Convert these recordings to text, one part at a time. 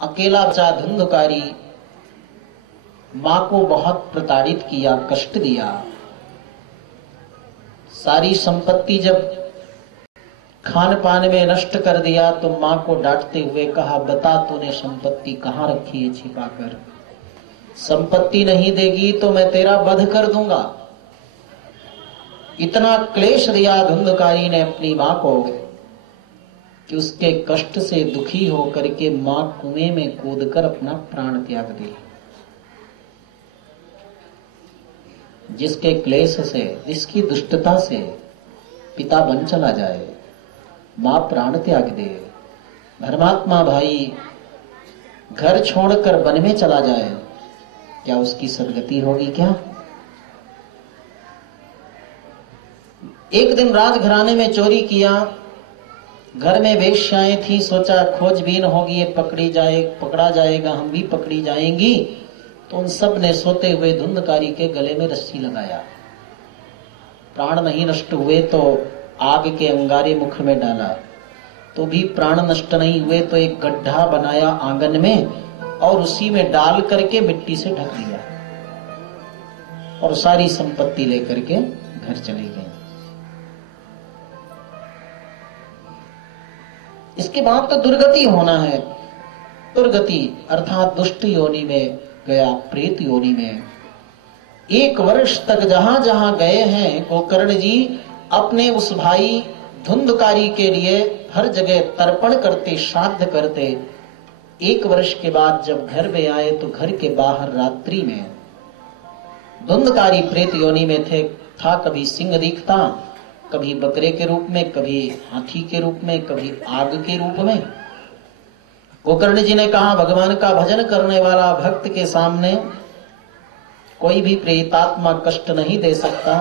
अकेला बचा धुंधकारी मां को बहुत प्रताड़ित किया, कष्ट दिया। सारी संपत्ति जब खान पान में नष्ट कर दिया तो मां को डांटते हुए कहा, बता तूने संपत्ति कहां रखी है छिपाकर? संपत्ति नहीं देगी तो मैं तेरा वध कर दूंगा। इतना क्लेश दिया धुंधकारी ने अपनी मां को कि उसके कष्ट से दुखी होकर के मां कुएं में कूदकर अपना प्राण त्याग दी। जिसके क्लेश से, जिसकी दुष्टता से पिता बन चला जाए, मां प्राण त्याग दे, धर्मात्मा भाई घर छोड़कर वन में चला जाए, क्या उसकी सदगति होगी क्या? एक दिन राजघराने में चोरी किया, घर में वेश्याएं थी, सोचा खोजबीन होगी, ये पकड़ा जाएगा, हम भी पकड़ी जाएंगी। तो उन सब ने सोते हुए धुंधकारी के गले में रस्सी लगाया। प्राण नहीं नष्ट हुए तो आग के अंगारे मुख में डाला, तो भी प्राण नष्ट नहीं हुए तो एक गड्ढा बनाया आंगन में और उसी में डाल करके मिट्टी से ढक दिया और सारी संपत्ति लेकर के घर चली गई। इसके बाद तो दुर्गति होना है। दुर्गति अर्थात दुष्ट योनि में गया, प्रेत योनि में। 1 वर्ष तक जहां जहां गए हैं गोकर्ण जी अपने उस भाई धुंधकारी के लिए हर जगह तर्पण करते, श्राद्ध करते। 1 वर्ष के बाद जब घर में आए तो घर के बाहर रात्रि में धुंधकारी प्रेत योनि में था। कभी सिंह दिखता, कभी बकरे के रूप में, कभी हाथी के रूप में, कभी आग के रूप में। गोकर्ण जी ने कहा, भगवान का भजन करने वाला भक्त के सामने कोई भी प्रेतात्मा कष्ट नहीं दे सकता।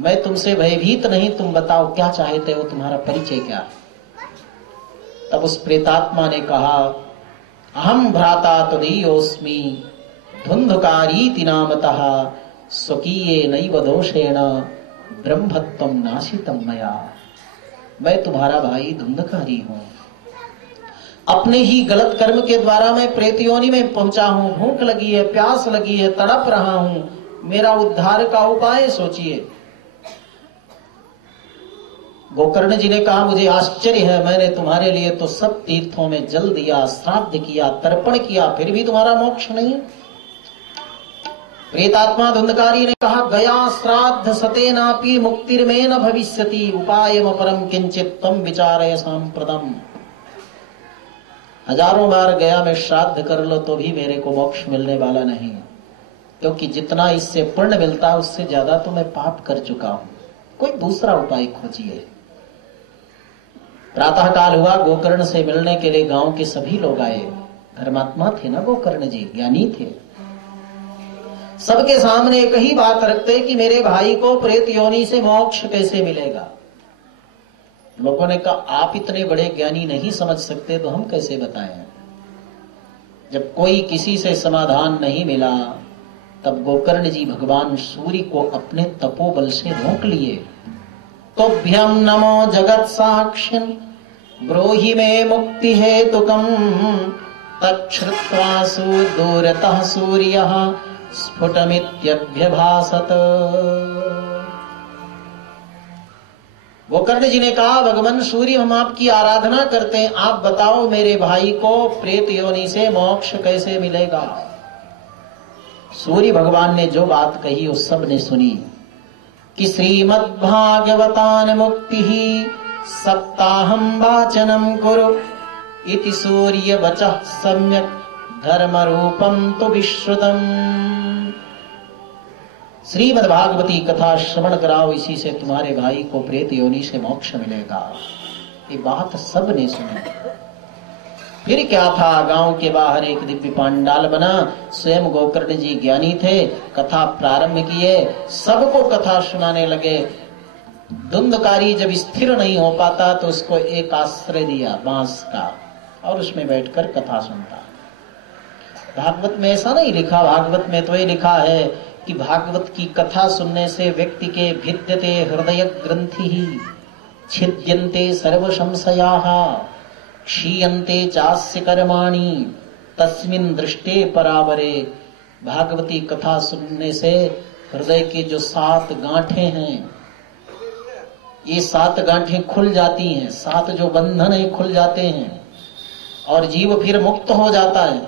मैं तुमसे भयभीत नहीं, तुम बताओ क्या चाहते हो, तुम्हारा परिचय क्या? तब उस प्रेतात्मा ने कहा, अहम भ्राता तुदीयोस्मि धुंधकारीति नामतः स्वकीये नैव दोषेण ब्रह्मत्वं नाशितं मया। मैं तुम्हारा भाई धुंधकारी हूं, अपने ही गलत कर्म के द्वारा मैं प्रेत योनि में पहुंचा हूं। भूख लगी है, प्यास लगी है, तड़प रहा हूं, मेरा उद्धार का उपाय सोचिए। गोकर्ण जी ने कहा, मुझे आश्चर्य है, मैंने तुम्हारे लिए तो सब तीर्थों में जल दिया, श्राद्ध किया, तर्पण किया, फिर भी तुम्हारा मोक्ष नहीं। प्रेतात्मा धुंधकारी ने कहा, गया श्राद्ध सतेनापि मुक्तिर्मे न भविष्यति उपायम परम किंचित तम विचारय सांप्रदम। हजारों बार गया मैं श्राद्ध कर लो तो भी मेरे को मोक्ष मिलने वाला नहीं, क्योंकि जितना इससे पुण्य मिलता है उससे ज्यादा तो मैं पाप कर चुका हूं। कोई दूसरा उपाय खोजिए। प्रातः काल हुआ, गोकर्ण से मिलने के लिए गांव के सभी लोग आए। धर्मात्मा थे ना गोकर्ण जी, ज्ञानी थे। सबके सामने एक ही बात रखते कि मेरे भाई को प्रेत योनि से मोक्ष कैसे मिलेगा। लोगों ने कहा, आप इतने बड़े ज्ञानी नहीं समझ सकते तो हम कैसे बताएं। जब कोई किसी से समाधान नहीं मिला तब गोकर्ण जी भगवान सूर्य को अपने तपोबल से रोक लिए। तोभ्यम नमो जगत साक्षिन् ब्रोहि मे मुक्ति हेतुकम् तच्छ्रुत्वा सुदूरतः सूर्यः स्फुटमित्यभ्यभासत। गोकर्ण जी ने कहा, भगवान सूर्य, हम आपकी आराधना करते हैं, आप बताओ मेरे भाई को प्रेत योनि से मोक्ष कैसे मिलेगा। सूर्य भगवान ने जो बात कही उस सब ने सुनी कि श्रीमद्भागवतान मुक्ति सप्ताहं वाचनम कुरु इति सूर्य वचः सम्यक धर्म रूपम तो विश्रुतम। श्रीमद् भागवती कथा श्रवण कराओ, इसी से तुम्हारे भाई को प्रेत योनि से मोक्ष मिलेगा। ये बात सब ने सुनी। फिर क्या था, गांव के बाहर एक दिव्य पांडाल बना। स्वयं गोकर्ण जी ज्ञानी थे, कथा प्रारंभ किए, सबको कथा सुनाने लगे। धुंधकारी जब स्थिर नहीं हो पाता तो उसको एक आश्रय दिया बांस का, और उसमें बैठकर कथा सुनता। भागवत में ऐसा नहीं लिखा। भागवत में तो ये लिखा है कि भागवत की कथा सुनने से व्यक्ति के भिद्यते हृदय ग्रंथि छिद्यन्ते सर्व संशयाः क्षीयन्ते चास्य कर्माणि तस्मिन् दृष्टे परावरे। भागवती कथा सुनने से हृदय के जो 7 गांठें हैं, ये 7 गांठें खुल जाती हैं, 7 जो बंधन है खुल जाते हैं और जीव फिर मुक्त हो जाता है।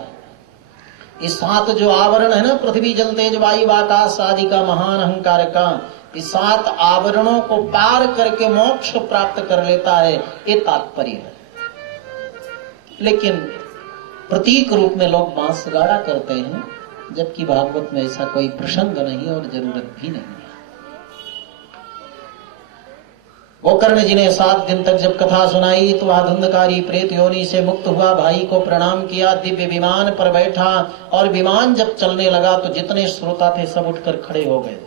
ये 7 जो आवरण है ना, पृथ्वी जल तेज वायु आकाश आदि का, महान अहंकार का, इस 7 आवरणों को पार करके मोक्ष प्राप्त कर लेता है, ये तात्पर्य है। लेकिन प्रतीक रूप में लोग बांसगाड़ा करते हैं, जबकि भागवत में ऐसा कोई प्रसंग नहीं और जरूरत भी नहीं है। गोकर्ण जी ने 7 दिन तक जब कथा सुनाई तो वह धुंधकारी प्रेत योनि से मुक्त हुआ, भाई को प्रणाम किया, दिव्य विमान पर बैठा और विमान जब चलने लगा तो जितने श्रोता थे सब उठकर खड़े हो गए।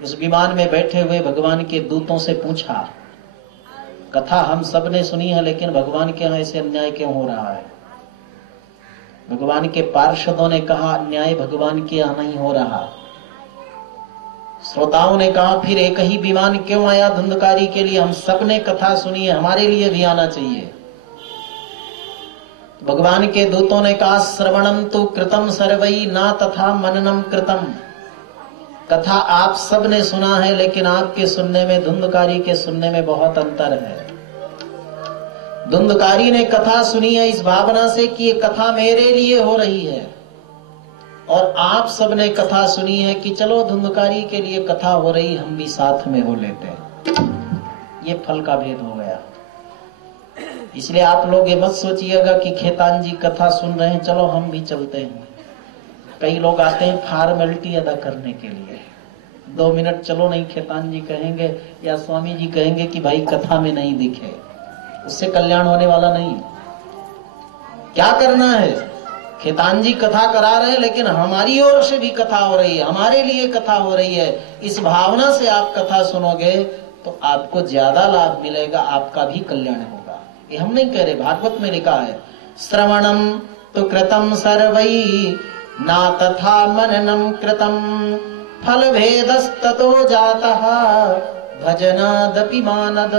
उस विमान में बैठे हुए भगवान के दूतों से पूछा, कथा हम सब ने सुनी है लेकिन भगवान के यहाँ ऐसे अन्याय क्यों हो रहा है? भगवान के पार्षदों ने कहा, अन्याय भगवान के यहाँ नहीं हो रहा। श्रोताओं ने कहा, फिर एक ही विमान क्यों आया धुंधकारी के लिए? हम सब ने कथा सुनी है, हमारे लिए भी आना चाहिए। भगवान के दूतों ने कहा, श्रवणम तु कृतम सर्वई ना तथा मननम कृतम। कथा आप सब ने सुना है लेकिन आपके सुनने में धुंधकारी के सुनने में बहुत अंतर है। धुंधकारी ने कथा सुनी है इस भावना से कि ये कथा मेरे लिए हो रही है, और आप सब ने कथा सुनी है कि चलो धुंधकारी के लिए कथा हो रही, हम भी साथ में हो लेते हैं। ये फल का भेद हो गया। इसलिए आप लोग ये मत सोचिएगा कि खेतान जी कथा सुन रहे हैं चलो हम भी चलते हैं। कई लोग आते हैं फॉर्मेलिटी अदा करने के लिए, 2 मिनट चलो नहीं, खेतान जी कहेंगे या स्वामी जी कहेंगे कि भाई कथा में नहीं दिखे, उससे कल्याण होने वाला नहीं। क्या करना है? खेतान जी कथा करा रहे हैं लेकिन हमारी ओर से भी कथा हो रही है, हमारे लिए कथा हो रही है, इस भावना से आप कथा सुनोगे तो आपको ज्यादा लाभ मिलेगा, आपका भी कल्याण होगा। ये हम नहीं कह रहे, भागवत में लिखा है, श्रवणम तो कृतम सर्वै ना तथा मननम कृतम फल भेदस्ततो जातः भजनादपि मानद।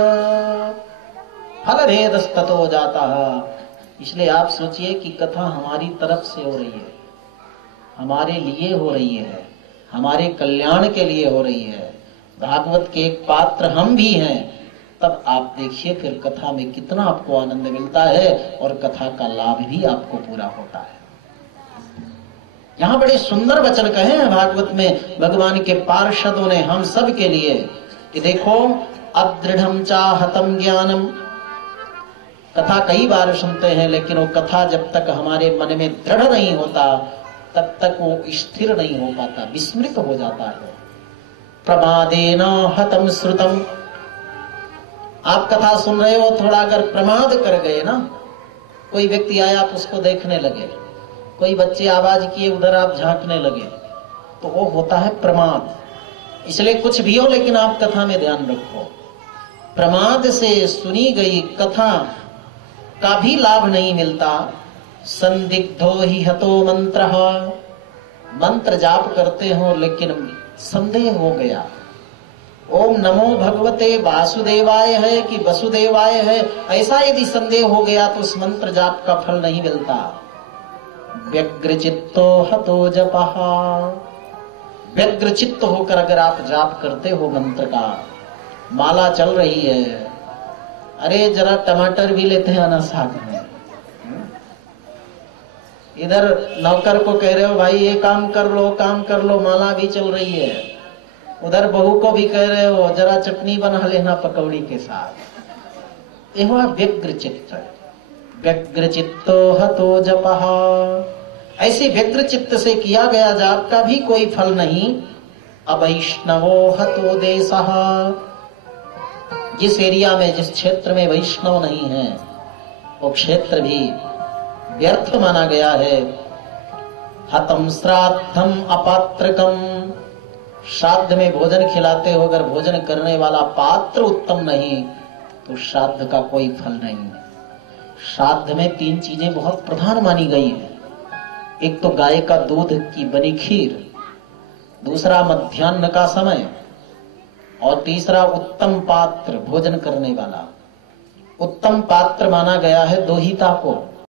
फल भेदस्ततो जातः। इसलिए आप सोचिए कि कथा हमारी तरफ से हो रही है, हमारे लिए हो रही है, हमारे कल्याण के लिए हो रही है, भागवत के एक पात्र हम भी हैं। तब आप देखिए फिर कथा में कितना आपको आनंद मिलता है और कथा का लाभ भी आपको पूरा होता है। यहाँ बड़े सुंदर वचन कहे हैं भागवत में भगवान के पार्षदों ने हम सब के लिए कि देखो, अदृढ़म चाहतम ज्ञानम। कथा कई बार सुनते हैं लेकिन वो कथा जब तक हमारे मन में दृढ़ नहीं होता तब तक वो स्थिर नहीं हो पाता, विस्मृत हो जाता है। प्रमादेन हतम श्रुतम। आप कथा सुन रहे हो, थोड़ा अगर प्रमाद कर गए ना, कोई व्यक्ति आया आप उसको देखने लगे, कोई बच्चे आवाज किए उधर आप झांकने लगे, तो वो होता है प्रमाद। इसलिए कुछ भी हो लेकिन आप कथा में ध्यान रखो, प्रमाद से सुनी गई कथा का भी लाभ नहीं मिलता। संदिग्धो ही हतो मंत्र। मंत्र जाप करते हो लेकिन संदेह हो गया, ओम नमो भगवते वासुदेवाय है कि वसुदेवाय है, ऐसा यदि संदेह हो गया तो उस मंत्र जाप का फल नहीं मिलता। व्यग्र चित्तो हतो जपः। व्यग्र चित्त होकर अगर आप जाप करते हो मंत्र का, माला चल रही है, अरे जरा टमाटर भी लेते हैं ना साथ में, इधर नौकर को कह रहे हो भाई ये काम कर लो, काम कर लो, माला भी चल रही है, उधर बहू को भी कह रहे हो जरा चटनी बना लेना पकौड़ी के साथ। ये हुआ व्यग्र चित्त। व्यग्र चित्तो हतो जपः। ऐसे व्यग्र चित्त से किया गया जाप का भी कोई फल नहीं। अवैष्णवो हतो देशः। जिस एरिया में, जिस क्षेत्र में वैष्णव नहीं है वो क्षेत्र भी व्यर्थ माना गया है। हतम श्राद्धम अपात्रकम। श्राद्ध में भोजन खिलाते हो, अगर भोजन करने वाला पात्र उत्तम नहीं तो श्राद्ध का कोई फल नहीं। श्राद्ध में 3 चीजें बहुत प्रधान मानी गई है। एक तो गाय का दूध की बनी खीर, दूसरा मध्याह्न का समय, और तीसरा उत्तम पात्र भोजन करने वाला। उत्तम पात्र माना गया है दोहिता को।